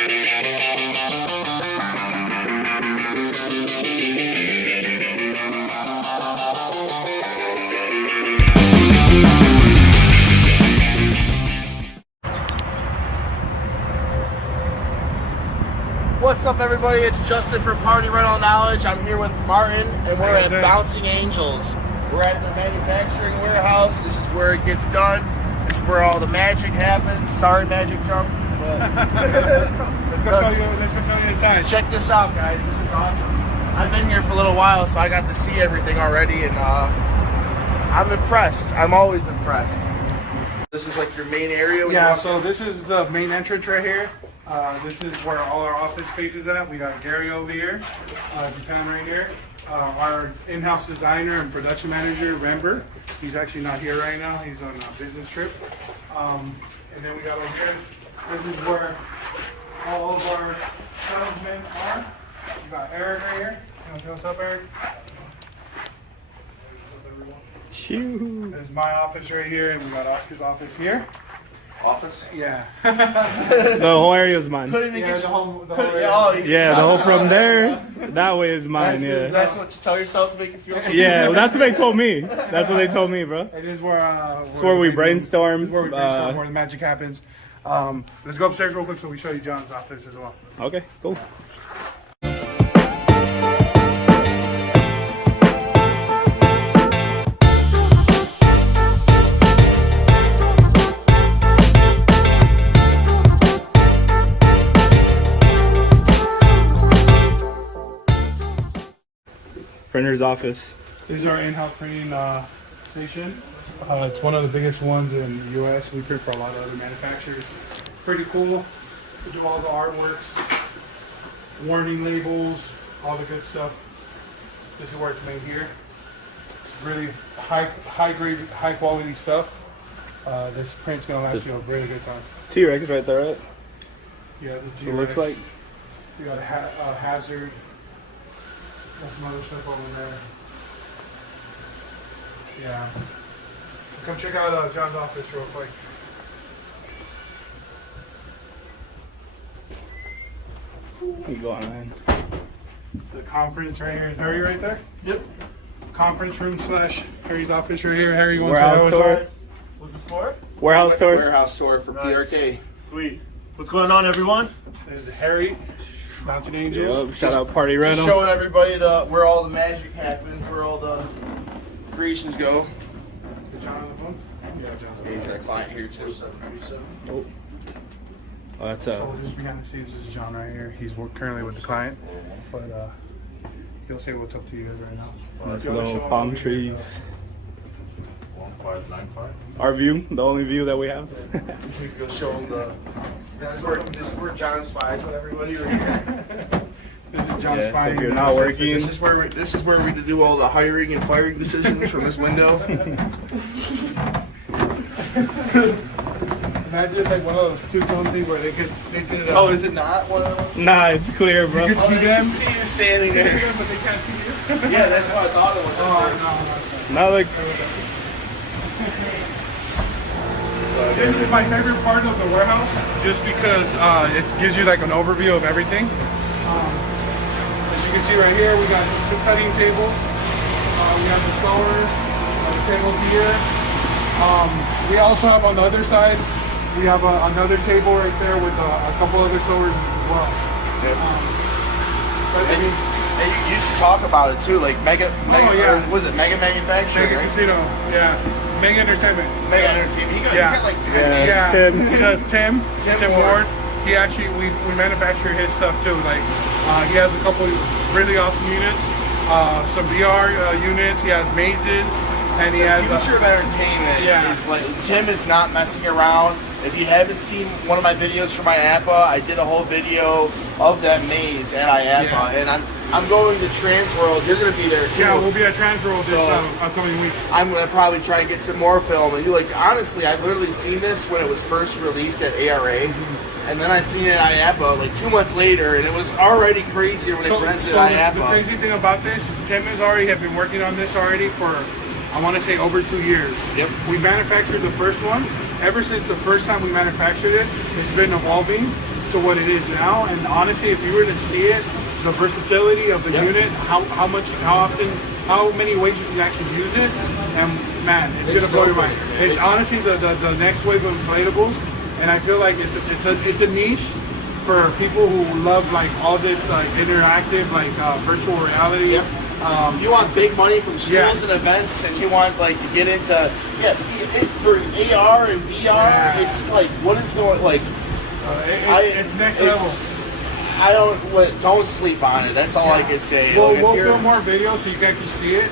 What's up, everybody? It's Justin from Party Rental Knowledge. I'm here with Martin, and we're at Bouncing Angels. We're at their manufacturing warehouse. This is where it gets done. This is where all the magic happens. Sorry, Magic Jump. Let's go show you the time. Check this out, guys. This is awesome. I've been here for a little while, so I got to see everything already, and I'm impressed. I'm always impressed. This is like your main area? Yeah, so this is the main entrance right here. This is where all our office space is at. We got Gary over here, Japan right here. Our in-house designer and production manager, Rember. He's actually not here right now. He's on a business trip. And then we got over here. This is where all of our salesmen are. We got Eric right here. You want to say what's up, Eric? This is my office right here, and we got Oscar's office here. Office? Yeah. The whole area is mine. The whole Yeah, the whole from there, that way is mine, yeah. That's what you tell yourself to make you feel so Yeah, well, that's what they told me. That's what they told me, bro. It is where we brainstorm. Where the magic happens. Let's go upstairs real quick so we show you John's office as well. Okay, cool. Printer's office. This is our in-house printing station. It's one of the biggest ones in the U.S. We print for a lot of other manufacturers. Pretty cool. We do all the artworks, warning labels, all the good stuff. This is where it's made here. It's really high grade, high quality stuff. This print's gonna last you a really good time. T-Rex right there, right? Yeah, this is T-Rex. It looks like. We got a Hazard. Got some other stuff over there. Yeah. Come check out John's office real quick. Keep going, man. The conference right here is Harry right there. Yep. Conference room / Harry's office right here. Harry, you want Warehouse to tour. What's this for? Warehouse tour. Warehouse tour for PRK. Sweet. What's going on, everyone? This is Harry, Mountain Angels. Yep, shout out Party Rental. Just showing everybody where all the magic happens, where all the creations go. Is John on the phone? Yeah, John's on the phone. He's got a client here too. Oh, that's So just behind the scenes, this is John right here. He's currently with the client, but he'll say what's up to you guys right now. nice little palm trees. 1595. Our view, the only view that we have. We could go show them this is where John spies with everybody right here. This is John's Yeah, so fine. if you're not working, This is where we do all the hiring and firing decisions from this window. Imagine it's like one of those two-tone things where they could. Oh, is it not one of them? nah, it's clear, bro. You can see them, See you standing there. but they can't see you. Yeah, that's what I thought it was. Oh, no. Not like This is my favorite part of the warehouse, just because it gives you like an overview of everything. As you can see right here, we got two cutting tables. We have the sewers, the table here. We also have on the other side, we have another table right there with a couple other sewers as well. But I mean, And you should talk about it too, like Mega yeah. or was it Mega Manufacturing? Mega right? Casino, yeah. Mega Entertainment. Mega Entertainment. He's Yeah. got like 10 Yeah. names. Yeah, Tim. he does. Tim Tim Ward. He actually, we manufacture his stuff too. Like, he has a couple really awesome units, some VR units. He has mazes, and he has. Future of entertainment Yeah. is like Tim is not messing around. If you haven't seen one of my videos from IAPA, I did a whole video of that maze at IAPA, Yeah. and I'm going to Transworld. You're gonna be there too. Yeah, we'll be at Transworld this So- upcoming week. I'm gonna probably try and get some more film. And you like honestly, I've literally seen this when it was first released at ARA, and then I seen it at IAPA like 2 months later, and it was already crazier when it presented at the IAPA. crazy thing about this, Tim has been working on this already for, I want to say, over 2 years. Yep. We manufactured the first one. Ever since the first time we manufactured it, it's been evolving. to what it is now. And honestly, if you were to see it, the versatility of the unit, how often, how many ways you can actually use it, and man, it's gonna blow your mind. It's honestly the next wave of inflatables, and I feel like it's a niche for people who love like all this like interactive, like virtual reality. You want big money from schools and events, and you want like to get into for AR and VR. It's like what is going like. It's next level. I don't sleep on it. That's all I can say. We'll like, film more videos so you guys can see it,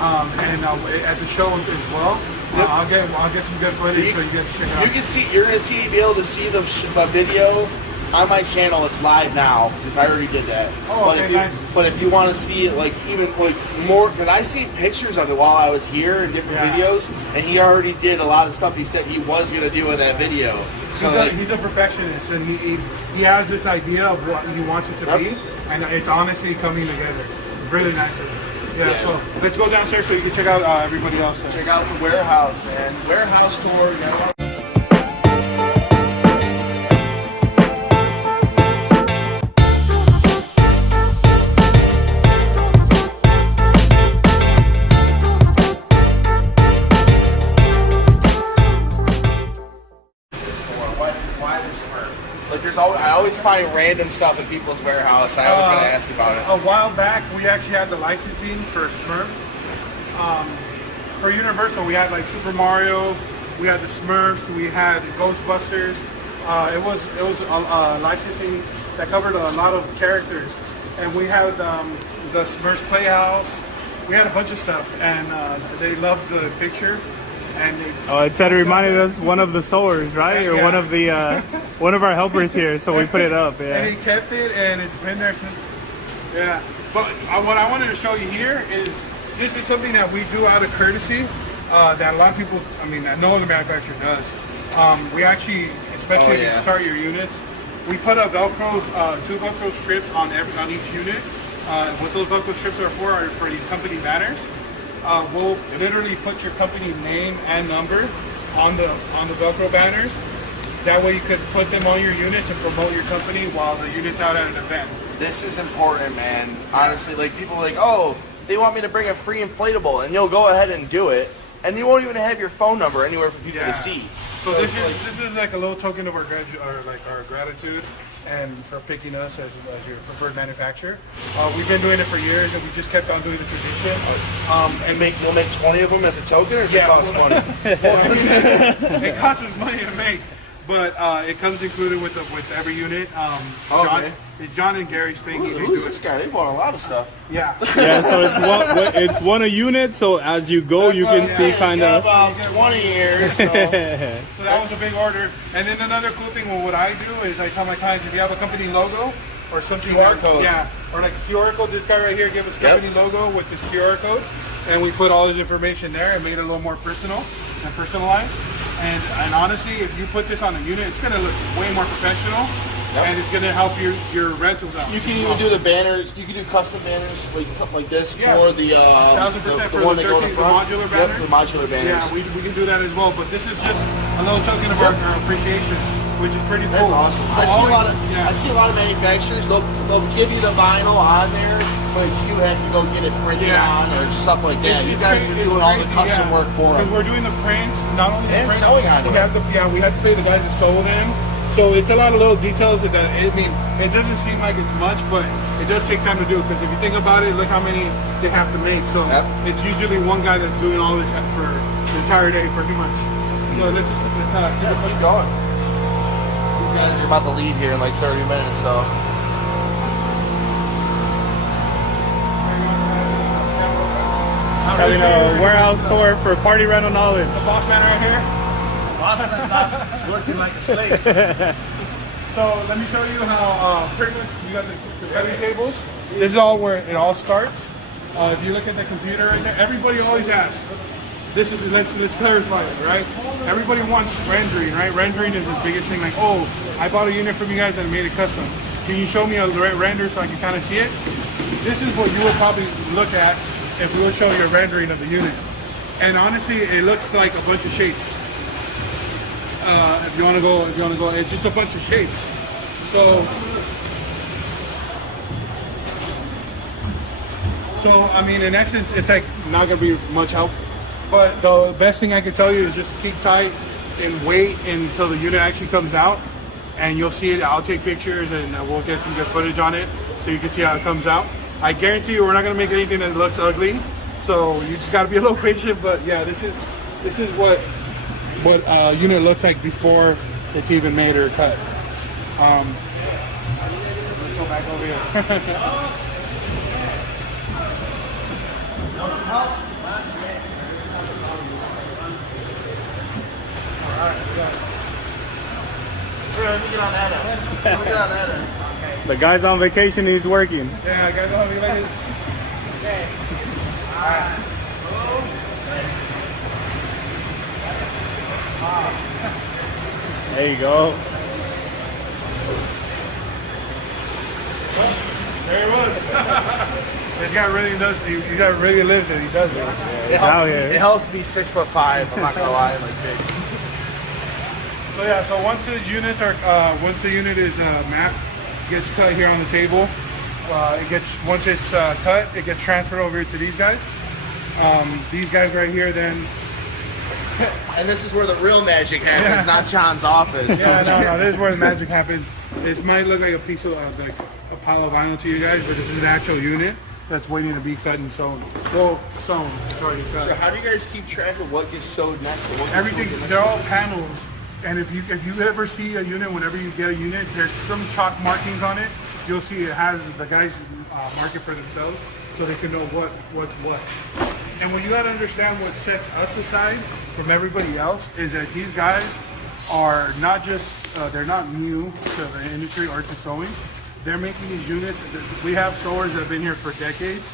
and at the show as well. I'll get some good footage so you guys check it out. You're gonna be able to see the video on my channel. It's live now since I already did that. Oh, okay, nice. But if you want to see it, like even like more, because I see pictures of it while I was here in different videos, and he already did a lot of stuff he said he was gonna do in that video. So he's a perfectionist, and he has this idea of what he wants it to be, and it's honestly coming together. Really nice of him. Yeah, so let's go downstairs so you can check out everybody else. Check out the warehouse, man. Warehouse tour. You know? I always find random stuff in people's warehouse. I always gotta ask about it. A while back, we actually had the licensing for Smurf. For Universal, we had like Super Mario, we had the Smurfs, we had Ghostbusters. It was a licensing that covered a lot of characters, and we had the Smurfs Playhouse. We had a bunch of stuff, and they loved the picture. And it said it reminded us one of the sewers, right? Or one of the one of our helpers here, so we put it up. Yeah. And he kept it, and it's been there since. Yeah. But what I wanted to show you here is this is something that we do out of courtesy that a lot of people, that no other manufacturer does. We actually, especially if you start your units, we put a two Velcro strips on each unit. What those Velcro strips are for these company banners. We'll literally put your company name and number on the Velcro banners. That way you could put them on your units and promote your company while the unit's out at an event. This is important, man. Honestly, like people are like, oh, they want me to bring a free inflatable, and you'll go ahead and do it, and you won't even have your phone number anywhere for people to see. So this is like a little token of our gratitude and for picking us as your preferred manufacturer. We've been doing it for years, and we just kept on doing the tradition. And we'll make 20 of them as a token, or does it cost money? It costs us money to make, but it comes included with every unit. John and Gary Spanky. Who's this guy? They bought a lot of stuff. Yeah. Yeah. So it's one a unit. So as you go, you can see kind of about 20 years. So. So that was a big order. And then another cool thing, what I do is I tell my clients, if you have a company logo or something, QR code. Yeah, or like a QR code. This guy right here gave us company logo with this QR code, and we put all his information there and made it a little more personal and personalized. And honestly, if you put this on a unit, it's gonna look way more professional. And it's going to help your rentals out. You can even do the banners. You can do custom banners, like something like this for the 1,000% for one the that go to front. modular banners. Yep, the modular banners. Yeah, we can do that as well. But this is just a little token of our appreciation, which is pretty cool. That's awesome. So I see a lot of manufacturers. They'll give you the vinyl on there, but you have to go get it printed on or stuff like that. You guys are doing all the custom work for them. Because we're doing the prints, not only the prints, sewing on it. We have to pay the guys that sew them. So it's a lot of little details that it doesn't seem like it's much, but it does take time to do. Because if you think about it, look how many they have to make. So it's usually one guy that's doing all this for the entire day, pretty much. So let's keep going. These guys are about to leave here in like 30 minutes, so. Having a warehouse tour for Party Rental Knowledge. The boss man right here. Boston not working like a slave. So let me show you how pretty much you got the cutting tables. This is all where it all starts. If you look at the computer right there, everybody always asks. Let's clarify it, right? Everybody wants rendering, right? Rendering is the biggest thing. Like, oh, I bought a unit from you guys and made it custom. Can you show me a render so I can kind of see it? This is what you would probably look at if we would show you a rendering of the unit. And honestly, it looks like a bunch of shapes. If you want to go, it's just a bunch of shapes. So I mean, in essence, it's like not gonna be much help. But the best thing I can tell you is just keep tight and wait until the unit actually comes out, and you'll see it. I'll take pictures and we'll get some good footage on it so you can see how it comes out. I guarantee you, we're not gonna make anything that looks ugly. So you just gotta be a little patient. But yeah, this is what a unit looks like before it's even made or cut. Let's go back over here. Let me get on that end. Let me get on that end. The guy's on vacation, he's working. Yeah, guys, I'll be like Okay. There you go. there he was. This guy really does. He really lives it. He does it. It helps me 6'5". I'm not gonna lie, I'm like big. So yeah. So once the unit is mapped, it gets cut here on the table. Once it's cut, it gets transferred over to these guys. These guys right here then. And this is where the real magic happens, not John's office. Yeah, no, this is where the magic happens. This might look like a piece of like a pile of vinyl to you guys, but this is an actual unit that's waiting to be cut and sewn. Well, sewn. It's already cut. So how do you guys keep track of what gets sewed next? And what gets Everything's, sewed they're all panels. And if you ever see a unit, whenever you get a unit, there's some chalk markings on it. You'll see it has the guys mark it for themselves so they can know what's what. And what you gotta understand, what sets us aside from everybody else is that these guys are not just, they're not new to the industry or to sewing. They're making these units. We have sewers that have been here for decades.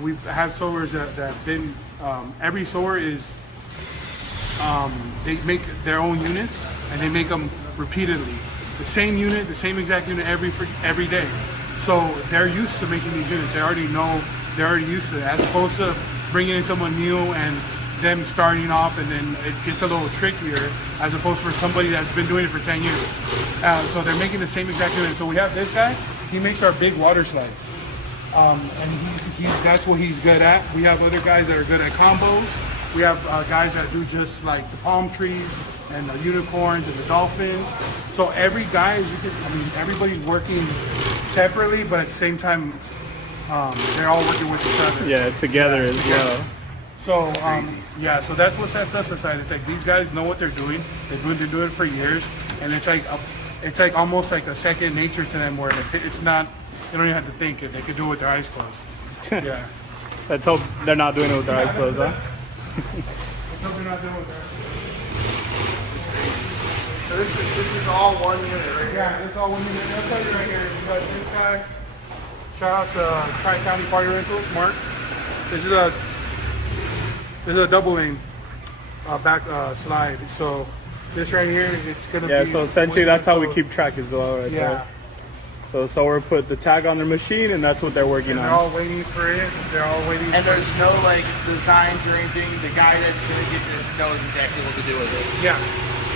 We've had sewers that have been, every sewer is, they make their own units and they make them repeatedly. The same unit, the same exact unit every day. So they're used to making these units. They already know, they're already used to it, as opposed to bringing in someone new and them starting off, and then it gets a little trickier as opposed for somebody that's been doing it for 10 years. So they're making the same exact unit. So we have this guy, he makes our big water slides. And that's what he's good at. We have other guys that are good at combos. We have guys that do just like the palm trees and the unicorns and the dolphins. So every guy, everybody's working separately, but at the same time, they're all working with each other. Yeah, together as well. So yeah, so that's what sets us aside. It's like these guys know what they're doing. They've been doing it for years, and it's like almost like a second nature to them, where it's not. They don't even have to think it. They can do it with their eyes closed. Yeah. Let's hope they're not doing it with their eyes closed, huh? Let's hope they're not doing it with their eyes. So this is all one unit right here. Yeah, it's all one unit. I'll tell you right here. But this guy. Shout out to Tri-County Party Rentals, Mark. This is a double lane back slide. So this right here, it's gonna be. Yeah, so essentially that's how we keep track as well, right Yeah. there. So sewer put the tag on their machine, and that's what they're working They're on. all waiting for it. They're all waiting. And there's no like designs or anything. The guy that's gonna get this knows exactly what to do with it. Yeah,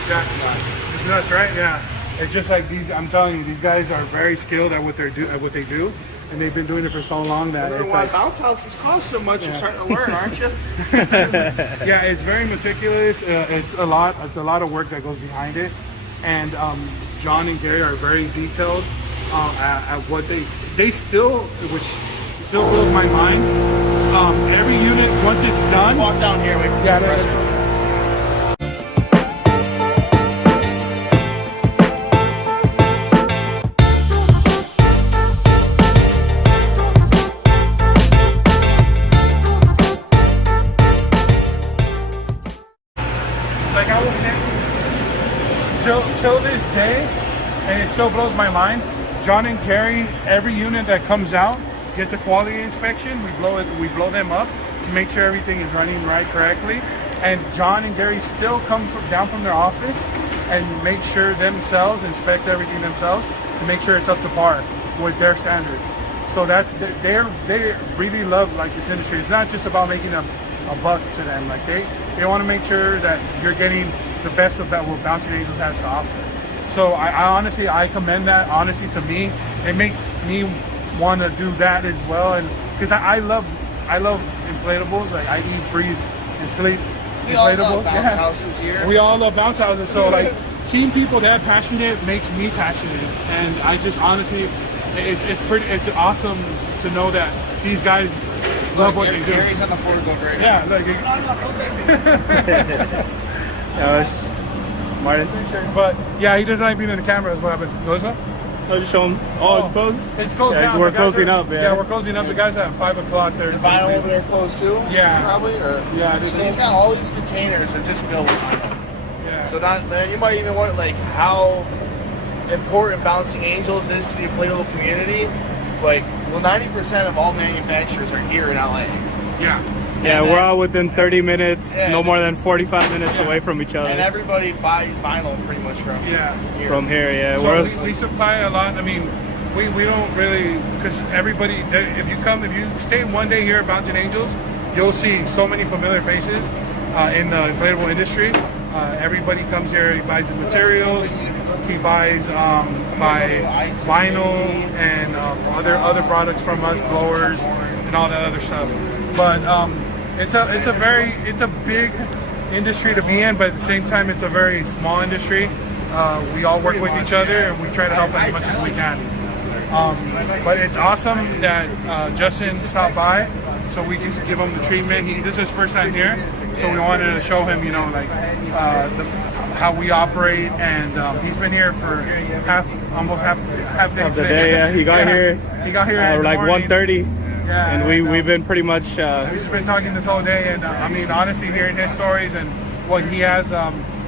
That's nuts. it's nuts, right? Yeah. It's just like these. I'm telling you, these guys are very skilled at what they do, and they've been doing it for so long that Wondering it's why like, bounce houses cost so much. You're starting to learn, aren't you? yeah, it's very meticulous. It's a lot of work that goes behind it, and John and Gary are very detailed at what they still, which still blows my mind. Every unit, once it's done, Walk down here. Wait for Yeah, some that- restroom. like I was saying, till this day, and it still blows my mind. John and Gary, every unit that comes out gets a quality inspection. We blow them up to make sure everything is running correctly. And John and Gary still come down from their office and make sure themselves, inspects everything themselves to make sure it's up to par with their standards. So they really love like this industry. It's not just about making a buck to them. Like they want to make sure that you're getting the best of that what Bouncing Angels has to offer. So I honestly, I commend that. Honestly, to me, it makes me want to do that as well. And because I love inflatables. Like I eat, breathe, and sleep We all inflatables. love bounce houses here. We all love bounce houses. So like seeing people that passionate makes me passionate. And I just honestly, it's awesome to know that these guys love what they do. Gary's on the floor going right now. Yeah, like. Martin? But yeah, he doesn't like being in the camera as well. But what's up? I'll just show him. Oh, it's closed? It's closed Yeah, down. we're The guys closing up, yeah. we're closing up. The guys at 5 o'clock. They're The vinyl over there closed too? Yeah. Probably? Or? Yeah, So he's got all these containers that just filled with vinyl. Yeah. So then you might even wonder like how important Bouncing Angels is to the inflatable community. Like, well, 90% of all manufacturers are here in LA. Yeah. Yeah, And we're then- all within 30 minutes, Yeah, no more than 45 minutes away from each And other. everybody buys vinyl pretty much from Yeah. here. From here, yeah. So We're, we supply a lot. I mean, we don't really, because everybody, if you stay one day here at Bouncing Angels, you'll see so many familiar faces in the inflatable industry. Everybody comes here, he buys the materials, he buys vinyl and other products from us, blowers and all that other stuff. But it's a big industry to be in, but at the same time it's a very small industry. We all work with each other and we try to help as much as we can. But it's awesome that Justin stopped by so we can give him the treatment. This is his first time here, so we wanted to show him, how we operate, and he's been here for almost half day of the day, yeah. He got here at like 1:30, Yeah, and we've been pretty much we've just been talking this whole day, and I mean, honestly, hearing his stories and what he has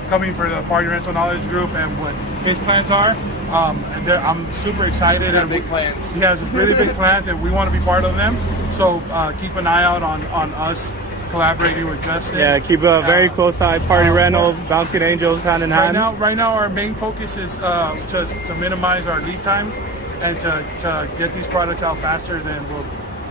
coming for the Party Rental Knowledge Group and what his plans are, and I'm super excited. He has big plans. He has really big plans, and we want to be part of them. So keep an eye out on us collaborating with Justin. yeah, keep a very close eye. Party Rental, Bouncing Angels, hand in hand. Right now, our main focus is to minimize our lead times and to get these products out faster than what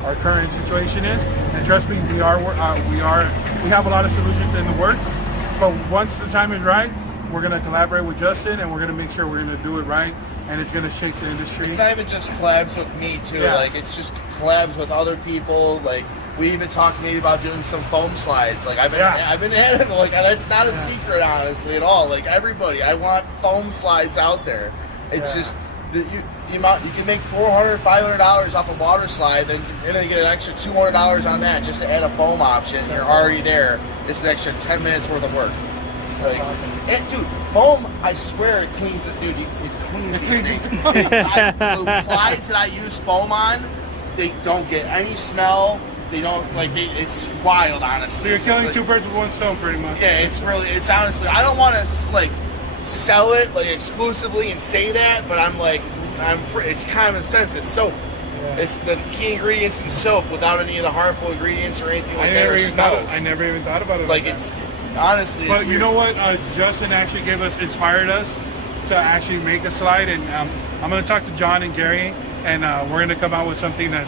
our current situation is. And trust me, we have a lot of solutions in the works. But once the time is right, we're gonna collaborate with Justin, and we're gonna make sure we're gonna do it right, and it's gonna shake the industry. It's not even just collabs with me too. Yeah. Like it's just collabs with other people. Like we even talked maybe about doing some foam slides. Like I've been at it. Like that's not a secret, honestly, at all. Like everybody, I want foam slides out there. It's just the amount you can make $400, $500 off a water slide, then you're gonna get an extra $200 on that just to add a foam option. You're already there. It's an extra 10 minutes worth of work. Like, and dude, foam, I swear it cleans it, dude. It cleans these things. The slides that I use foam on, they don't get any smell. They don't it's wild, honestly. So you're It's killing like- two birds with one stone, pretty much. Yeah, it's honestly, I don't want to sell it exclusively and say that, but it's common sense. It's soap. It's the key ingredients in soap without any of the harmful ingredients or anything like that or smells. I never even thought about it. Like that. it's honestly. But it's you weird. know what? Justin actually inspired us to actually make a slide, and I'm going to talk to John and Gary, and we're going to come out with something that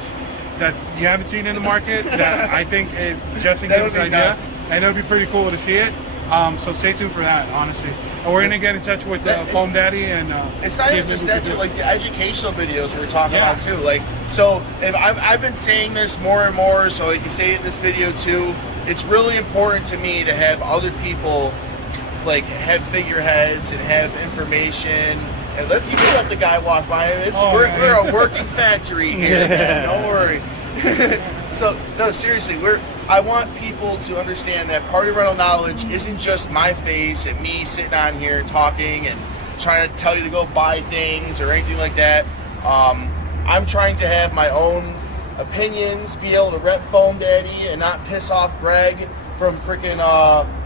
you haven't seen in the market. That I think Justin gave us an idea, and it would be pretty cool to see it. So stay tuned for that, honestly. And we're going to get in touch with Foam Daddy, and it's not see even if just we can that do too. it. Like the educational videos we were talking Yeah. about too. Like so, if I've been saying this more and more, so you can say it in this video too. It's really important to me to have other people have figureheads and have information. And you can let the guy walk by. We're a working factory here. Man. Don't worry. So no, seriously, I want people to understand that Party Rental Knowledge isn't just my face and me sitting on here talking and trying to tell you to go buy things or anything like that. I'm trying to have my own opinions, be able to rep Foam Daddy and not piss off Greg from freaking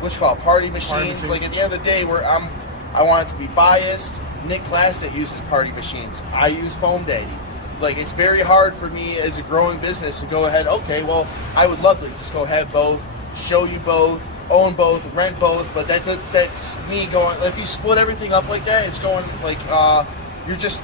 what's it called, Party Machines. Like at the end of the day, I want it to be biased. Nick Classic uses Party Machines. I use Foam Daddy. Like it's very hard for me as a growing business to go ahead. Okay, well, I would love to just go ahead both, show you both, own both, rent both. But that's me going. If you split everything up like that, it's going you're just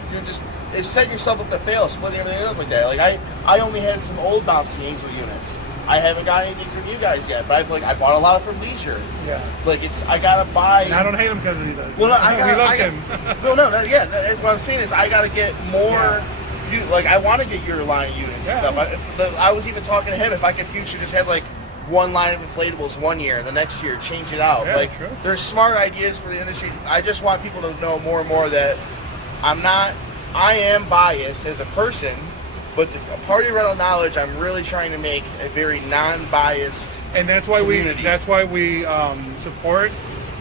it's setting yourself up to fail, splitting everything up like that. Like I only had some old Bouncing Angel units. I haven't got anything from you guys yet, but I bought a lot from Leisure. Yeah. Like I gotta buy. And I don't hate him because he does. Well, no, we loved him. Well, no, what I'm saying is I gotta get more. I want to get your line of units and stuff. I was even talking to him if I could future just have like one line of inflatables one year, the next year change it out. Yeah, like true. There's smart ideas for the industry. I just want people to know more and more that I am biased as a person, but the Party Rental Knowledge, I'm really trying to make a very non-biased And that's why community. we support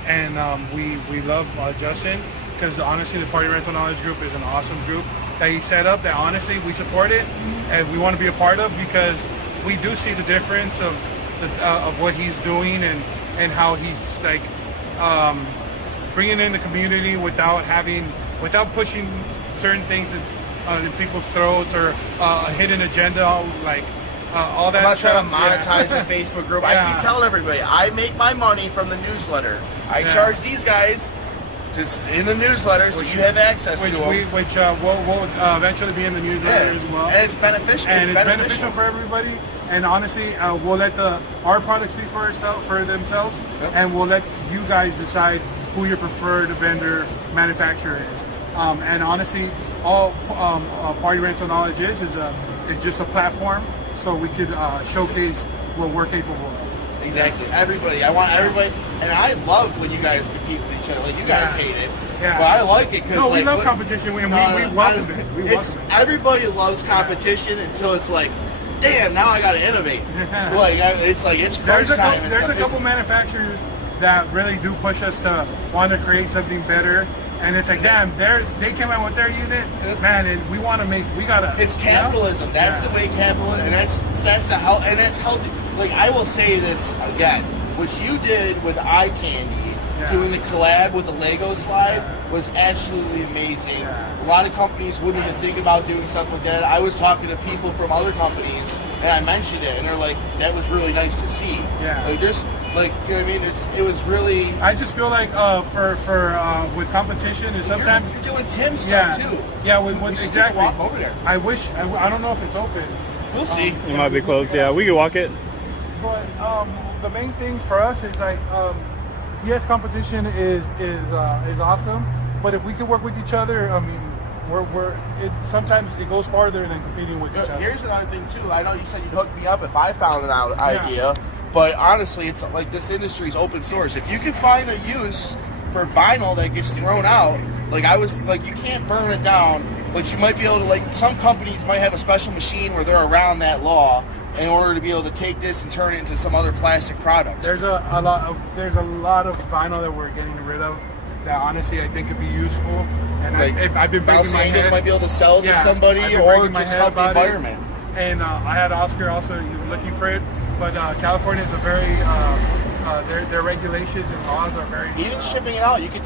and we love Justin, because honestly the Party Rental Knowledge group is an awesome group that he set up, that honestly we support it and we want to be a part of, because we do see the difference of what he's doing and how he's like bringing in the community without pushing certain things in people's throats or a hidden agenda, like all that. I'm not trying to stuff. monetize the Facebook group. I Yeah. keep telling everybody, I make my money from the newsletter. I charge these guys just in the newsletter so you have access to them. Which will eventually be in the newsletter as well. And it's beneficial. And it's beneficial for everybody. And honestly, we'll let our products speak for themselves, and we'll let you guys decide who your preferred vendor manufacturer is. And honestly, all Party Rental Knowledge is just a platform so we could showcase what we're capable of. Exactly. Everybody. I want everybody. And I love when you guys compete with each other. Like, you guys hate it. Yeah. But I like it because No, we love competition. We welcome it. We welcome it. Everybody loves competition until it's like, damn, now I got to innovate. It's crunch time. And There's stuff. a couple manufacturers that really do push us to want to create something better. And it's like, damn, they came out with their unit, man, and we want to It's capitalism. That's the way capitalism, and that's healthy. Like, I will say this again, what you did with eye candy, doing the collab with the Lego slide was absolutely amazing. A lot of companies wouldn't even think about doing stuff like that. I was talking to people from other companies, and I mentioned it, and they're like, that was really nice to see. Yeah. Like, just like, you know what I mean? It was really. I just feel like for with competition is sometimes you're doing Tim stuff too. Yeah, with You should exactly. take a walk over there. I wish I don't know if it's open. We'll see. It might be closed. Yeah, we can walk it. But the main thing for us is like, yes, competition is awesome. But if we could work with each other, I mean, sometimes it goes farther than competing with each other. Here's another thing too. I know you said you'd hook me up if I found an idea, but honestly, it's like this industry is open source. If you can find a use for vinyl that gets thrown out, you can't burn it down, but you might be able to, like, some companies might have a special machine where they're around that law in order to be able to take this and turn it into some other plastic product. There's a lot of vinyl that we're getting rid of that honestly I think could be useful, and I've been breaking my head. Might be able to sell to somebody or just help the environment. And I had Oscar also looking for it, but California is a very their regulations and laws are very. Even shipping it out, you can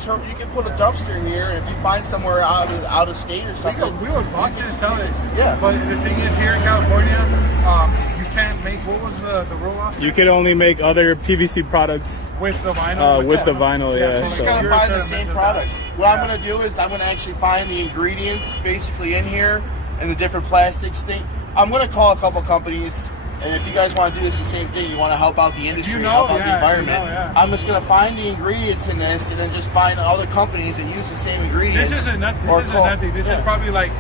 put a dumpster here, and if you find somewhere out of state or something, we would box it and sell it. Yeah. But the thing is, here in California, you can't make, what was the rule, Oscar? You could only make other PVC products with the vinyl. with the vinyl, Yeah, yeah. so just gotta You're find the a same mental products. guy. What I'm gonna do is I'm gonna actually find the ingredients basically in here and the different plastics thing. I'm gonna call a couple companies, and if you guys want to do this the same thing, you want to help out the industry, help out the environment. I'm just gonna find the ingredients in this, and then just find other companies and use the same ingredients. This isn't nothing. This is probably like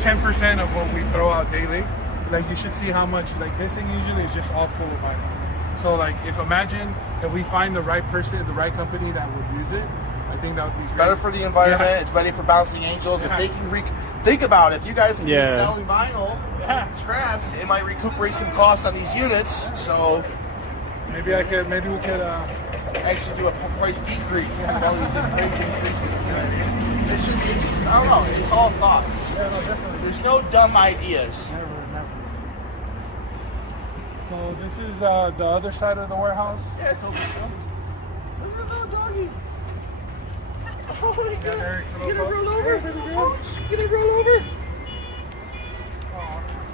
10% of what we throw out daily. Like, you should see how much, like, this thing usually is just all full of vinyl. So, like, imagine if we find the right person, the right company that would use it, I think that would be great. Better for the environment. It's better for Bouncing Angels. If they can think about it, if you guys can keep selling vinyl scraps, it might recuperate some costs on these units. So maybe we could actually do a price decrease instead of using rate increases. You know what I mean? It's just I don't know. It's all thoughts. Yeah, no, definitely. There's no dumb ideas. Never. So this is the other side of the warehouse. Yeah, it's open still. Look at the little doggy. Oh my god. Get it roll over. Get it roll over.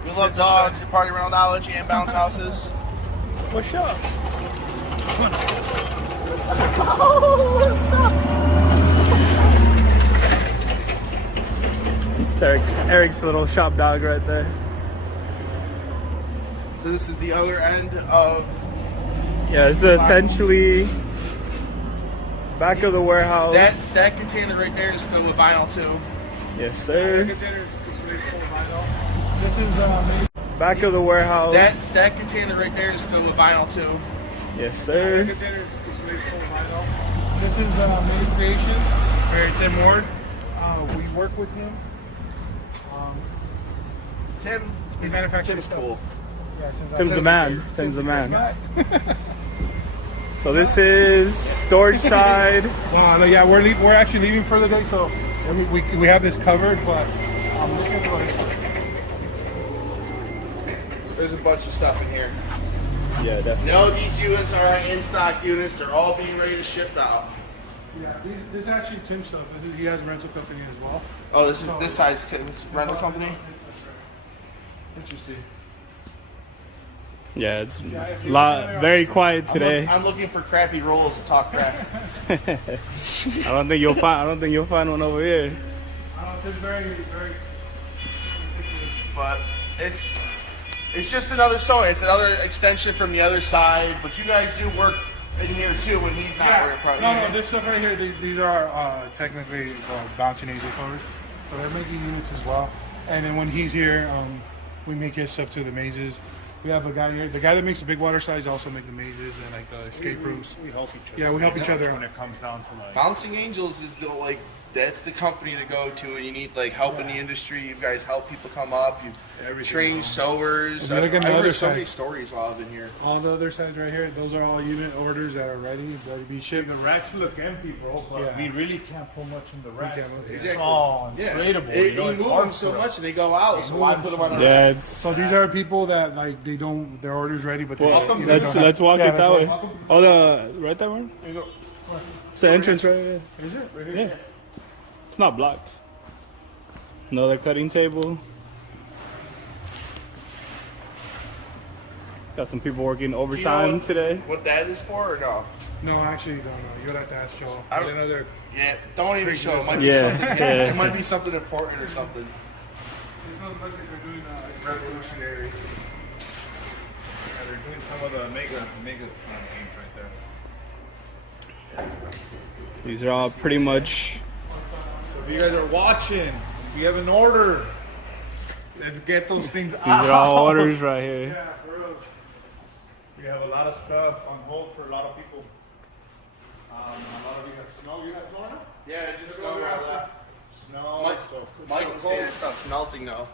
We love dogs at Party Rental Knowledge and Bounce Houses. What's up? What's up? It's Eric's little shop dog right there. Is So this is the other end of Yeah, it's essentially back of the warehouse. that container right there is filled with vinyl too. Yes, sir. This is Back of the warehouse. That container right there is filled with vinyl too. Yes, sir. This is Made Creations, where Tim Ward. We work with him. He manufactures Tim's stuff. cool. Yeah, Tim's the man. Tim's the man. So this is storage side. Yeah, we're actually leaving for the day, so we have this covered, but let's get to this. There's a bunch of stuff in here. Yeah, definitely. No, these units are in stock units. They're all being ready to ship out. Yeah, this is actually Tim's stuff. He has a rental company as well. Oh, this side's Tim's rental company. Interesting. Yeah, it's very quiet today. I'm looking for crappy rolls to talk crap. I don't think you'll find one over here. It's very. But it's just another sewing. It's another extension from the other side. But you guys do work in here too when he's not working. Probably. No, this stuff right here, these are technically bouncing angel covers. So they're making units as well. And then when he's here, we make his stuff to the mazes. We have a guy here. The guy that makes the big water slides also make the mazes and like the escape rooms. We help each other. Yeah, we help each other. When it comes down to like Bouncing Angels is that's the company to go to, and you need like help in the industry. You guys help people come up. You've trained sewers. If you look at the I've other heard so side- many stories while I've been here. All the other sides right here, those are all unit orders that are ready to be shipped. the racks look empty, bro, but Yeah. we really can't put much in the racks. can't move. It's Exactly. all inflatable. You it's move hard them so for much, us. and they go out. So why put them on a Yeah, rack? it's. So these are people that like their orders ready, but Well, they either let's don't have- walk Yeah, it that let's way. Oh, the right that one. It's the entrance right here. Is it? Right here? Yeah, it's not blocked. Another cutting table. Got some people working Do you know overtime today. what that is for, or no? No, I actually don't know. You'll have to ask Joe. I don't- Another. Yeah, don't even show. It might be Yeah, something. yeah. It might be something important or something. This one looks like they're doing revolutionary. Yeah, they're doing some of the mega campaigns right there. These are all pretty much. So if you guys are watching, if you have an order, let's get those things These are all orders right here. Yeah, for real. We have a lot of stuff on hold for a lot of people. A lot of you have snow. You have snow now? Yeah, just go around that. Snow. Mike was saying it stops melting though.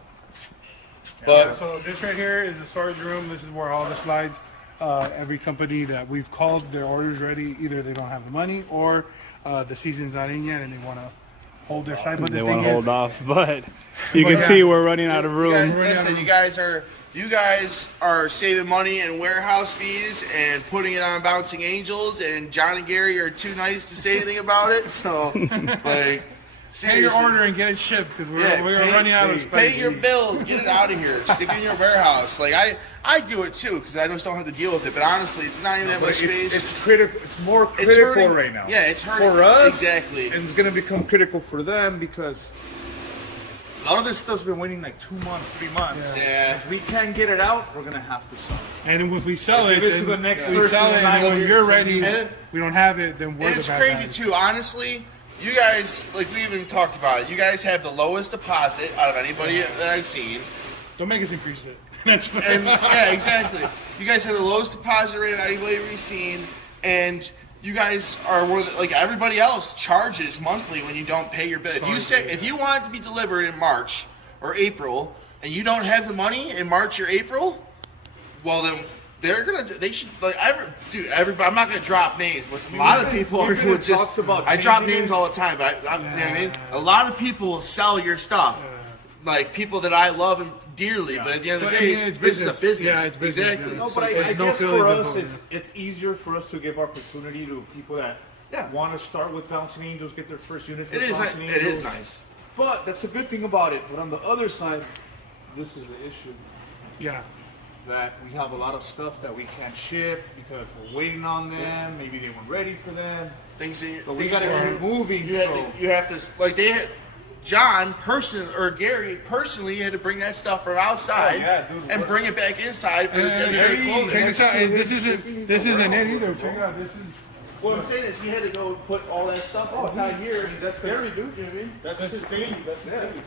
But so this right here is a storage room. This is where all the slides. Every company that we've called, their orders ready. Either they don't have the money, or the season's not in yet, and they want to hold their slide. But They the want thing to is, hold off, but you can yeah. see we're running out of You room. guys, listen, you guys are saving money in warehouse fees and putting it on Bouncing Angels, and John and Gary are too nice to say anything about it. So, like, pay your seriously. order and get it shipped because we're pay- running out of space. Pay your bills, get it out of here, stick it in your warehouse. Like I do it too because I just don't have to deal with it. But honestly, it's not even that much space. It's critical. It's more It's critical hurting- right now. Yeah, it's hurting for us. exactly. And it's gonna become critical for them because a lot of this stuff's been waiting like 2 months, 3 months. Yeah. If we can't get it out, we're gonna have to sell it. And if we sell it, Give it to then the next we person sell it, and and I when will you're get ready, some. we don't have it. Then we're And the it's bad crazy guys. too, honestly. You guys, like we even talked about it, you guys have the lowest deposit out of anybody that I've seen. Don't make us increase it. That's And yeah, exactly. You guys have the lowest deposit rate of anybody we've seen, and you guys are worth like everybody else charges monthly when you don't pay your bill. If you want it to be delivered in March or April, and you don't have the money in March or April, well then they should like everybody. I'm not gonna drop names, but a lot of people are People who just. talks about I drop changing names it. all the time, but you know what I mean. A lot of people will sell your stuff, like people that I love and dearly. But at the end of the But, day, yeah, it's this is a business. business. Yeah, it's business, Exactly. yeah. No, So but there's I no guess feelings for us, involved. it's easier for us to give opportunity to people that Yeah. want to start with Bouncing Angels, get their first unit for It is. Bouncing It Angels. is nice. But that's a good thing about it. But on the other side, this is the issue. Yeah. That we have a lot of stuff that we can't ship because we're waiting on them. Maybe they weren't ready for them. Things that But we gotta keep moving. You have, so to, you have to like John Gary personally had to bring that stuff from outside and bring it back inside for the dedicated clothing. Check this out. This isn't it either. Check it out. This is. What I'm saying is he had to go put all that stuff inside here. That's very dude. You know what I mean? That's his baby. That's his baby.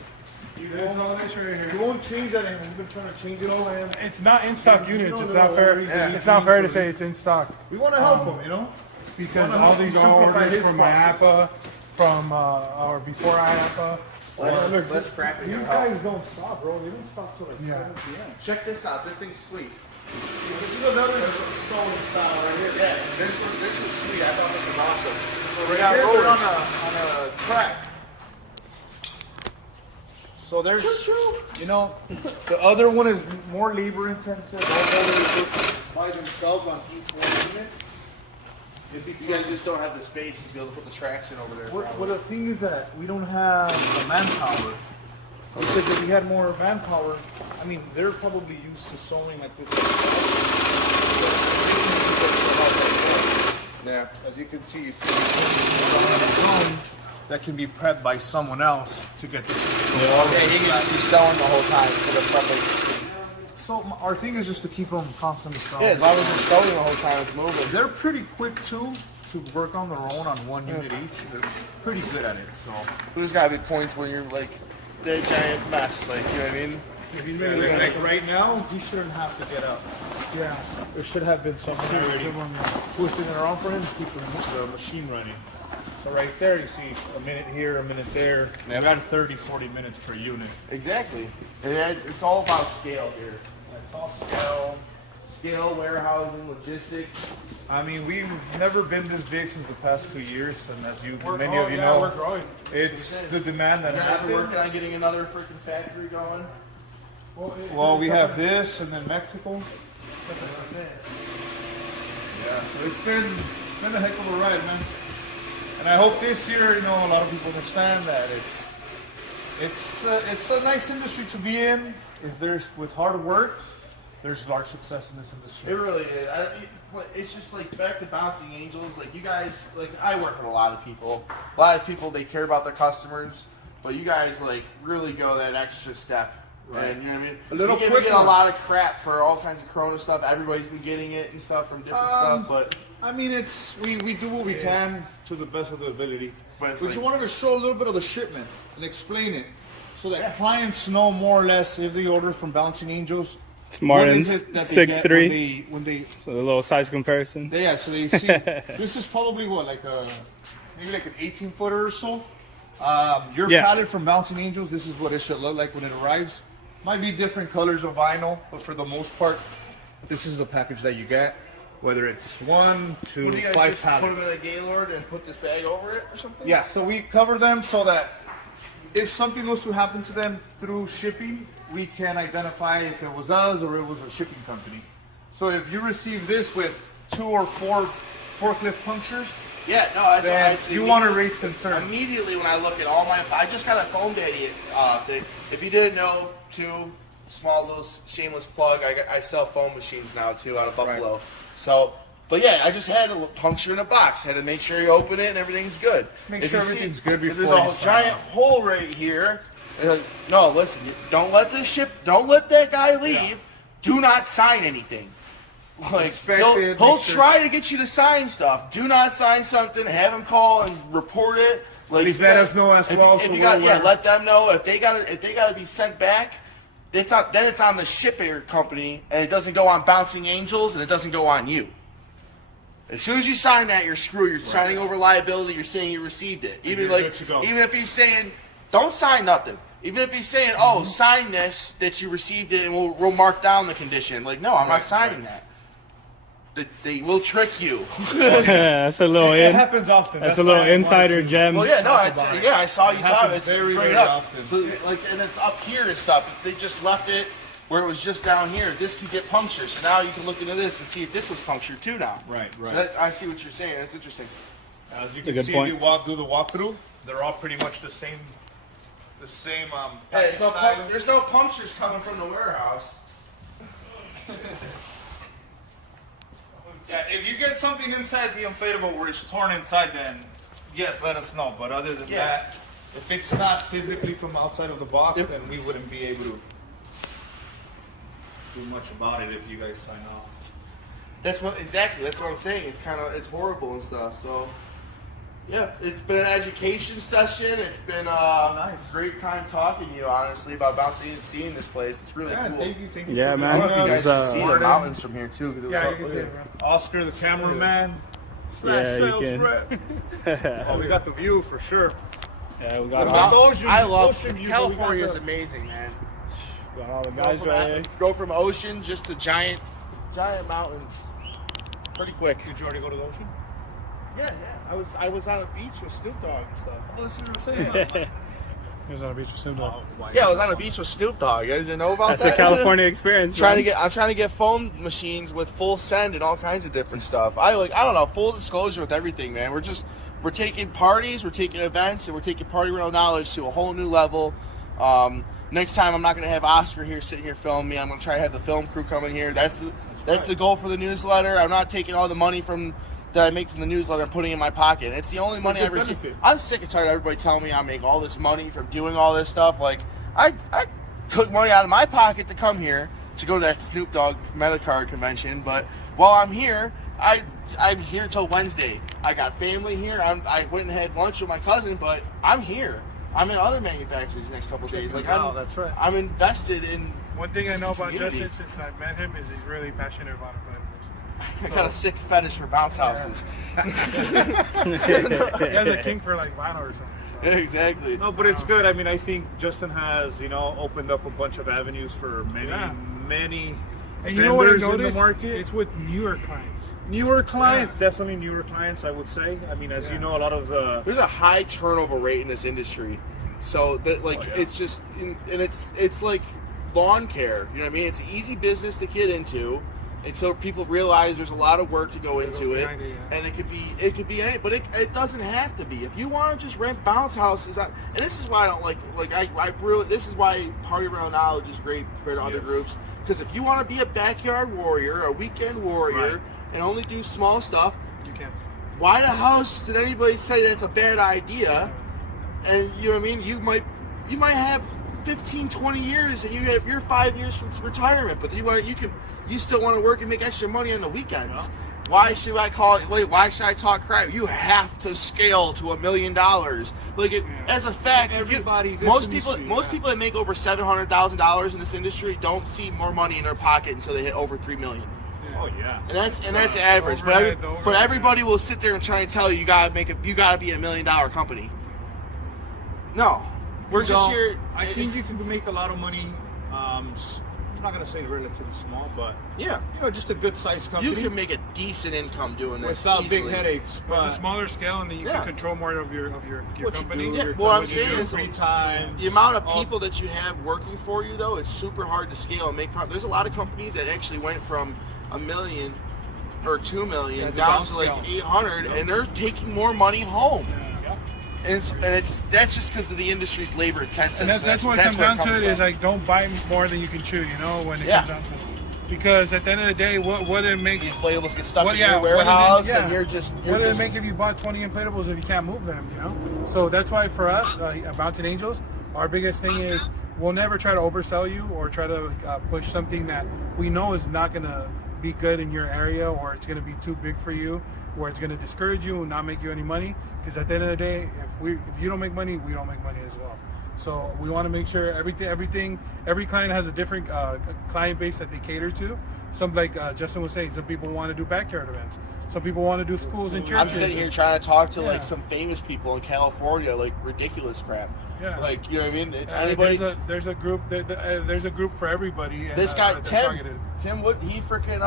There's all this right You here. won't change that anymore. We've been trying to change it all in. It's not in stock units. It's not fair. It's not fair to say it's in stock We want to help him, you know? because Wanna all help these him are simplify orders his from process. IAPA, from or before IAPA. Let's crack it. These guys don't stop, bro. They don't stop till like Yeah. 7 p.m. Check this out. This thing's sweet. This is another sewing style right here. Yeah, this was sweet. I thought this was awesome. We got rollers on a track. So there's, you know, the other one is more labor intensive. All by themselves on each one unit. You guys just don't have the space to be able to put the tracks in over there. Well, the thing is that we don't have the manpower. Because if we had more manpower, I mean, they're probably used to sewing like this. Yeah. As you can see, that can be prepped by someone else to get this. Okay, he can just be selling the whole time for the prepping. So our thing is just to keep them constantly Yeah, selling. as long as it's selling the whole time, it's moving. They're pretty quick too to work on their own on one unit each. They're pretty good at it. So There's gotta be points where you're like the giant mess, like you know what I mean? like right now, he shouldn't have to get up. Yeah. There should have been someone already twisting it around for him to keep the machine running. So right there, you see a minute here, a minute there. Yep. We got 30, 40 minutes per unit. Exactly. It's all about scale here. That's all scale. Scale, warehousing, logistics. I mean, we've never been this big since the past 2 years, and as you, many of you know, we're growing. it's the demand that You guys are happened. working on getting another freaking factory going. Well, we have this, and then Mexico. Yeah, so it's been a heck of a ride, man. And I hope this year, you know, a lot of people understand that it's a nice industry to be in. If there's with hard work, there's large success in this industry. It really is. It's just like back to bouncing angels. Like you guys, like I work with a lot of people. A lot of people, they care about their customers, but you guys like really go that extra step. Right. And you know what I mean? A little we get quicker. a lot of crap for all kinds of Corona stuff. Everybody's been getting it and stuff from different stuff, but I mean, it's we do what we can to the best of the ability. But it's We like- just wanted to show a little bit of the shipment and explain it, so that clients know more or less if they order from Bouncing Angels. It's Martin's what is it that they get 6'3". when they So the little size comparison. yeah, so they see this is probably what maybe like an 18-footer or so. Your Yeah. pallet from Bouncing Angels, this is what it should look like when it arrives. Might be different colors of vinyl, but for the most part, this is the package that you get. Whether it's 1 to what do you guys 5 just put them pallets. in a Gaylord and put this bag over it or something? Yeah, so we cover them so that if something was to happen to them through shipping, we can identify if it was us or it was a shipping company. So if you receive this with 2 or 4 forklift punctures, Yeah, no, that's then it's you want to raise concern. Immediately when I look at all my, I just got a foam daddy thing. If you didn't know, too, small little shameless plug, I sell foam machines now too out of Buffalo. Right. So, but yeah, I just had a little puncture in a box. Had to make sure you open it and everything's good. make If sure you see- everything's good if before you There's a sign giant hole right here. They're like, no, listen, don't let that guy leave. Do not sign anything. Like, Inspect he'll it, make sure- try to get you to sign stuff. Do not sign something. Have him call and report it. Like, Please let us know as if well, you so got, we're yeah, aware. let them know if they gotta be sent back. Then it's on the shipper company, and it doesn't go on Bouncing Angels, and it doesn't go on you. As soon as you sign that, you're screwed. You're signing over liability. You're saying you received it. Even You're like, good to go. even if he's saying, don't sign nothing. Even if he's saying, oh, sign this that you received it, and we'll mark down the condition. Like, no, I'm not signing that. They will trick you. That's a little It in. happens often. That's a little why I insider wanted to- gem. Well, yeah, no, about it. I saw you talking. happens It's very, bring it very up. often. So, like, and it's up here and stuff. If they just left it where it was just down here, this could get punctured. So now you can look into this and see if this was punctured too. Now, Right, So right. I see what you're saying. That's interesting. As you A can good see, point. if you do the walkthrough, they're all pretty much the same. Hey, package style. there's no punctures coming from the warehouse. Yeah, if you get something inside the inflatable where it's torn inside, then yes, let us know. But other than Yeah. that, If it's not physically from outside of the box, then we wouldn't be able to do much about it if you guys sign off. That's what I'm saying. It's horrible and stuff. So yeah, it's been an education session. It's been a great time talking to you, honestly, about bouncing and seeing this place. It's really cool. Thank you. Yeah, man. I don't know if you guys can see the mountains from here too. Yeah, you can see it, bro. Oscar, the cameraman. Yeah, you can. Oh, we got the view for sure. Yeah, we got I love California. Is amazing, man. all the guys right here. Go from ocean just to giant mountains, pretty quick. Did you already go to the ocean? Yeah. I was on a beach with Snoop Dogg and stuff. Oh, that's what you were saying. He was on a beach with Snoop Dogg. Yeah, I was on a beach with Snoop Dogg. You guys didn't know about That's that? a California experience. I'm trying to get phone machines with full send and all kinds of different stuff. I don't know, full disclosure with everything, man. We're taking parties, we're taking events, and we're taking Party Rental Knowledge to a whole new level. Next time, I'm not going to have Oscar here sitting here filming me. I'm going to try to have the film crew come in here. That's the goal for the newsletter. I'm not taking all the money that I make from the newsletter and putting it in my pocket. It's the only money I receive. I'm sick and tired of everybody telling me I make all this money from doing all this stuff. Like, I took money out of my pocket to come here to go to that Snoop Dogg Metacard convention. But while I'm here, I'm here till Wednesday. I got family here. I went and had lunch with my cousin, but I'm here. I'm in other manufacturers the next couple of days. Like, that's right. I'm invested in. One thing I know about community. Justin since I met him is he's really passionate about inflatables. I got a sick fetish for bounce houses. He has a kink for like vinyl or something. So. Exactly. No, but it's good. I mean, I think Justin has, opened up a bunch of avenues for many And you know what I vendors in the noticed? market. It's with newer clients. Newer clients, definitely newer clients, I would say. I mean, as you know, a lot of the... There's a high turnover rate in this industry. So that it's just, and it's like lawn care. You know what I mean? It's an easy business to get into. And so people realize there's a lot of work to go into it, and it could be any, but it doesn't have to be. If you want to just rent bounce houses, and this is why I don't this is why Party Rental Knowledge is great for other groups, because if you want to be a backyard warrior, a weekend warrior, and only do small stuff, You can. why the hell did anybody say that's a bad idea? And you know what I mean? You might have 15, 20 years, and you're 5 years from retirement, but you still want to work and make extra money on the weekends. Yeah. Why should I why should I talk crap? You have to scale to $1 million. As a fact, most people that make over $700,000 in this industry don't see more money in their pocket until they hit over $3 million. Yeah. Oh yeah. And that's average. But everybody will sit there and try and tell you you gotta be $1 million company. No. We're just here. I think you can make a lot of money. I'm not gonna say relatively small, but just a good sized company. You can make a decent income doing this without easily. big headaches. But it's a smaller scale, and then you can control more of your company. What I'm saying is free time. The amount of people that you have working for you, though, it's super hard to scale and make profit. There's a lot of companies that actually went from $1 million or $2 million down to like 800, and they're taking more money home. And that's just because of the industry's labor intensive. And that's what it comes down to. It is like, don't buy more than you can chew. When it comes down to it. Because at the end of the day, what it makes these inflatables get stuck in your warehouse, and you're just. What does it make if you bought 20 inflatables if you can't move them? So that's why for us, Bouncing Angels, our biggest thing is we'll never try to oversell you or try to push something that we know is not going to be good in your area, or it's going to be too big for you, where it's going to discourage you and not make you any money. Because at the end of the day, if you don't make money, we don't make money as well. So we want to make sure every client has a different client base that they cater to. Some, like Justin was saying, some people want to do backyard events. Some people want to do schools and churches. I'm sitting here trying to talk to some famous people in California, ridiculous crap. Yeah. You know what I mean? Anybody? There's a group. There's a group for everybody. And, this guy Tim Wood, he freaking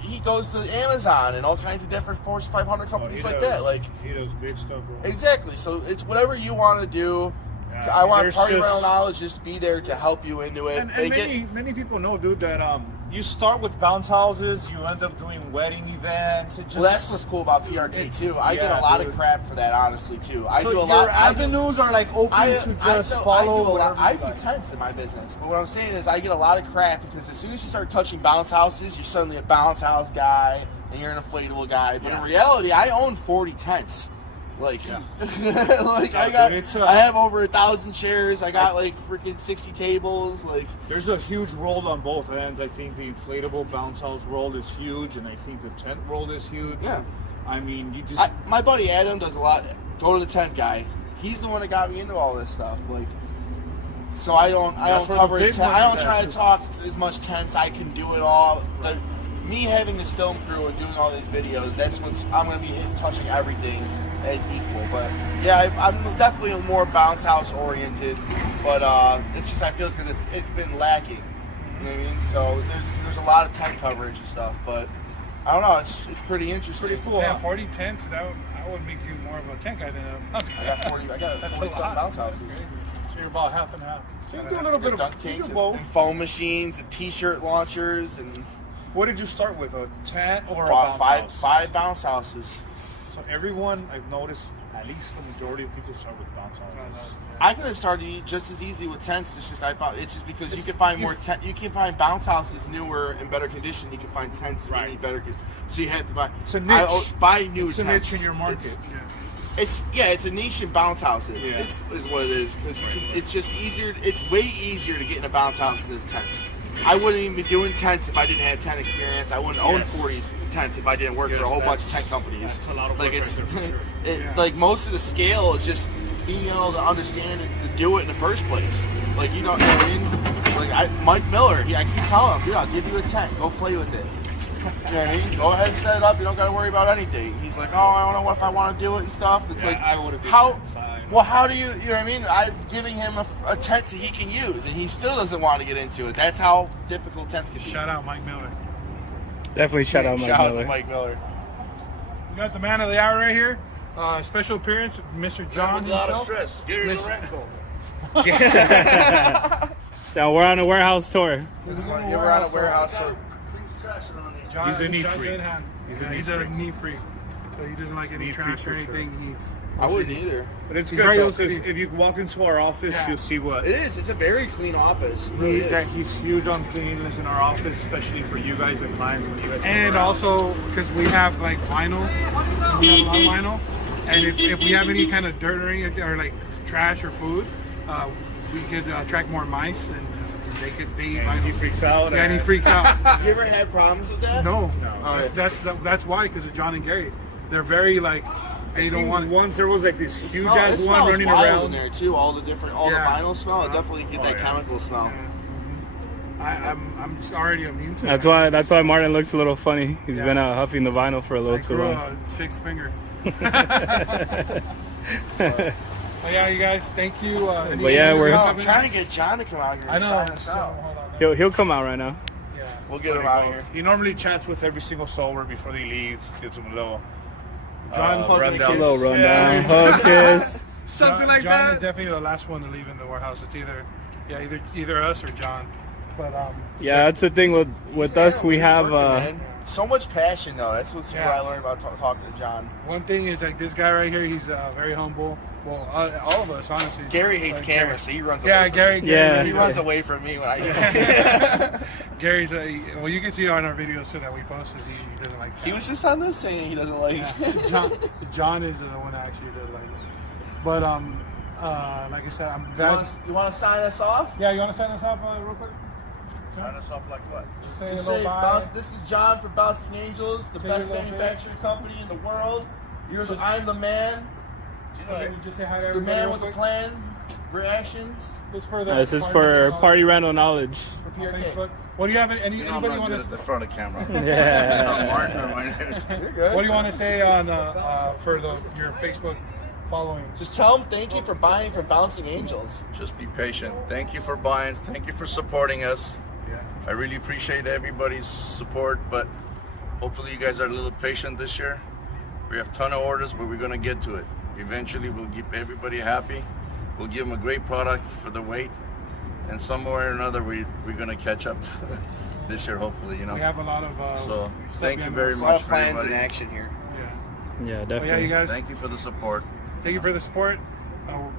he goes to Amazon and all kinds of different Fortune 500 companies he does big stuff, bro. Exactly. So it's whatever you want to do. I want Party Rental Knowledge just be there to help you into it. And many people know, dude, that you start with bounce houses, you end up doing wedding events. That's what's cool about PRK too. I get a lot of crap for that, honestly, too. I do a lot. Your avenues are open to just follow. I do tents in my business, but what I'm saying is I get a lot of crap because as soon as you start touching bounce houses, you're suddenly a bounce house guy and you're an inflatable guy. But in reality, I own 40 tents. Like, like I have over 1,000 chairs. I got like freaking 60 tables. Like, There's a huge world on both ends. I think the inflatable bounce house world is huge, and I think the tent world is huge. Yeah. I mean, you just my buddy Adam does a lot. Go to the tent guy. He's the one that got me into all this stuff. Like, so I don't cover his tent. I don't try to talk as much tents. I can do it all. Me having this film crew and doing all these videos, that's what I'm going to be touching everything as equal. But yeah, I'm definitely more bounce house oriented. But it's just I feel because it's been lacking. You know what I mean? So there's a lot of tent coverage and stuff. But I don't know. It's pretty interesting. Pretty cool. Yeah, 40 tents. That would make you more of a tent guy than a bounce guy. I got 40. I got 40-something bounce houses. So you're about half and half. So you do a little bit of Dunk tanks you do both. and foam machines and t-shirt launchers and What did you start with, a tent or a about bounce house? five bounce houses. So everyone, I've noticed, at least the majority of people start with bounce houses. I could have started just as easy with tents. It's just because you can find more you can find bounce houses newer and better condition. You can find tents in better condition. So you have to buy. It's a niche. Buy new It's a tents. niche in your market. It's a niche in bounce houses. Yeah. Is what it is because it's just easier. It's way easier to get in a bounce house than tents. I wouldn't even be doing tents if I didn't have tent experience. I wouldn't own 40 tents if I didn't work for a whole bunch of tent companies. That's a lot of work Like right there. like most of the scale is just being able to understand and to do it in the first place. Like you know what I mean? Like Mike Miller, I keep telling him, dude, I'll give you a tent, go play with it. You know what I mean? Go ahead and set it up. You don't got to worry about anything. He's like, oh, I don't know what if I want to do it and stuff. It's like, I would've been how? inside. Well, how do you know what I mean? I'm giving him a tent that he can use, and he still doesn't want to get into it. That's how difficult tents can be. Shout out Mike Miller. Definitely shout out Mike Shout out Miller. to Mike Miller. We got the man of the hour right here. Special appearance, Mr. John himself. stress. Get Miss- Now we're on a warehouse tour. You're on a warehouse tour. John, He's a neat John's freak. in hand. He's a He's neat a freak. neat freak. So he doesn't like any Neat trash freak or for anything. He's I wouldn't either. But it's He's good very though, 'cause OCD. if you walk into our office, Yeah. you'll see what. It is. It's a very clean office. It really is. He's huge on cleanliness in our office, especially for you guys and clients when you guys come And around. also because we have like vinyl, we have a lot of vinyl, and if we have any kind of dirt or anything, or like trash or food, we could attract more mice and they could eat And he vinyl. freaks out. Yeah, and he freaks out. You ever had problems with that? No, Oh, yeah. that's why, because of John and Gary. They're very like they don't want. Once there was like this huge It ass one smells running wild around. in there too. All the Yeah. vinyl smell. It definitely get that yeah. chemical smell. I'm already immune to That's that. why Martin looks a little funny. He's been huffing the vinyl for a little I too grew long. a sixth finger. But yeah, you guys, thank you. But yeah, we're- I'm trying to get John to come out here. I and know. sign us out. Hold on. He'll come out right now. Yeah. We'll get him out here. He normally chats with every single sower before they leave, gives them a little John Hug rundown. kiss. A little rundown, Yeah. hug, kiss. Something like John is definitely the last one to leave in the warehouse. It's either us or John. But Yeah, that's the thing with us. We have Man. So much passion though. That's what Yeah. I learned about talking to John. one thing is like this guy right here. He's very humble. Well, all of us, honestly. Gary hates Like, cameras, so he runs Yeah, away from Gary. me. Yeah. He runs away from me when I use it. Gary's well, you can see on our videos too that we post. Is he doesn't like. He was just on this saying he doesn't like. John is the one that actually does like it. But like I said, I'm glad. You want to sign us off? Yeah, you want to sign us off real quick? Sign us off like what? Just say Just hello, say, bye. this is John for Bouncing Angels, the Say best your little manufacturing company in the world. I'm the man. Just say hi to The everybody man real with the quick. plan, reaction Just for this is for Party Rental Knowledge. for Facebook. What do you have? Anybody want to? the front of camera. Yeah. Martin or my You're good. What do you want to say on for your Facebook following? Just tell them thank you for buying from Bouncing Angels. Just be patient. Thank you for buying. Thank you for supporting us. Yeah. I really appreciate everybody's support, but hopefully you guys are a little patient this year. We have a ton of orders, but we're going to get to it. Eventually, we'll keep everybody happy. We'll give them a great product for the wait, and somewhere or another, we're going to catch up this year, hopefully, you know. We have a lot of. So, stuff thank you going very on. A lot much of for plans in everybody. action here. Yeah. Yeah, Well, yeah, definitely. you guys. Thank you for the support. Thank you for the support.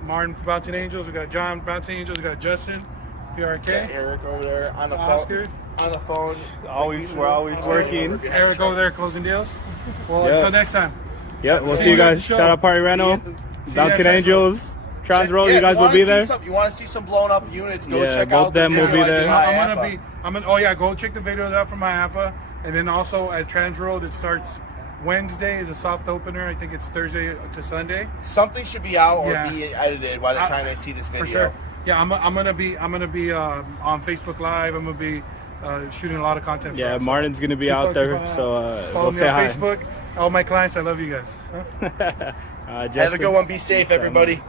Martin from Bouncing Angels. We got John Bouncing Angels. We got Justin, PRK. Got Eric over there on the Oscar. phone. On the phone. We're always working. Eric over there closing deals. Well, Yeah. until next time. Yep, we'll see you guys. Show. Shout out Party See Rental, you at the- see you at Bouncing Trans Angels, Trans Roll. Yeah, You guys will be there. You want to see some blown up units? Go Yeah, check both out the them will video be I did there. on I'm gonna. Oh yeah, go check the videos out from my APA, and then also at Trans Road. It starts Wednesday is a soft opener. I think it's Thursday to Sunday. Something should be out or Yeah. be edited by the time they see this video. For sure. Yeah, I'm gonna be on Facebook Live. I'm gonna be shooting a lot of content. Yeah, for us. Martin's gonna be Keep out there, keep so follow we'll me say on hi. Facebook. All my clients, I love you guys. Have a Justin. good one. Be safe, everybody.